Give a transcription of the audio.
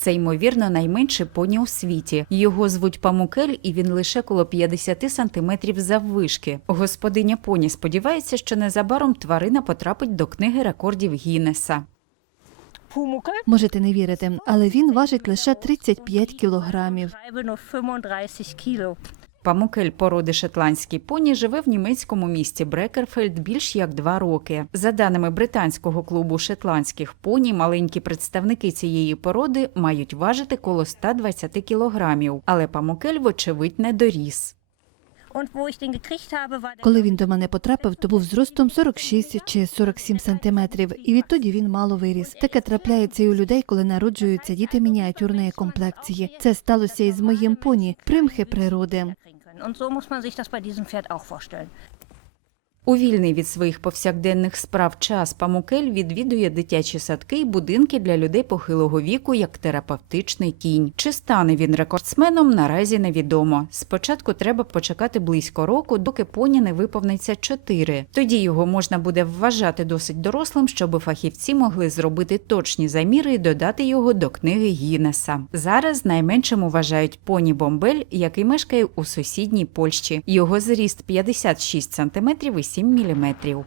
Це ймовірно найменше поні у світі. Його звуть Памукель, і він лише коло 50 сантиметрів заввишки. Господиня поні сподівається, що незабаром тварина потрапить до книги рекордів Гіннеса. Можете не вірити, але він важить лише 35 кілограмів. Schreibe nur 35 Kilo. Памукель породи шотландський поні живе в німецькому місті Брекерфельд більш як два роки. За даними британського клубу шотландських поні, маленькі представники цієї породи мають важити коло 120 кілограмів, але памукель, вочевидь, не доріс. Коли він до мене потрапив, то був зростом 46 чи 47 сантиметрів, і відтоді він мало виріс. Таке трапляється і у людей, коли народжуються діти мініатюрної комплекції. Це сталося і з моїм поні, примхи природи. Und so muss man sich das bei diesem Pferd auch vorstellen. У вільний від своїх повсякденних справ час Памукель відвідує дитячі садки й будинки для людей похилого віку як терапевтичний кінь. Чи стане він рекордсменом, наразі невідомо. Спочатку треба почекати близько року, доки поні не виповниться 4. Тоді його можна буде вважати досить дорослим, щоб фахівці могли зробити точні заміри і додати його до книги Гіннеса. Зараз найменшим вважають поні Бомбель, який мешкає у сусідній Польщі. Його зріст 56 см і 7 мм.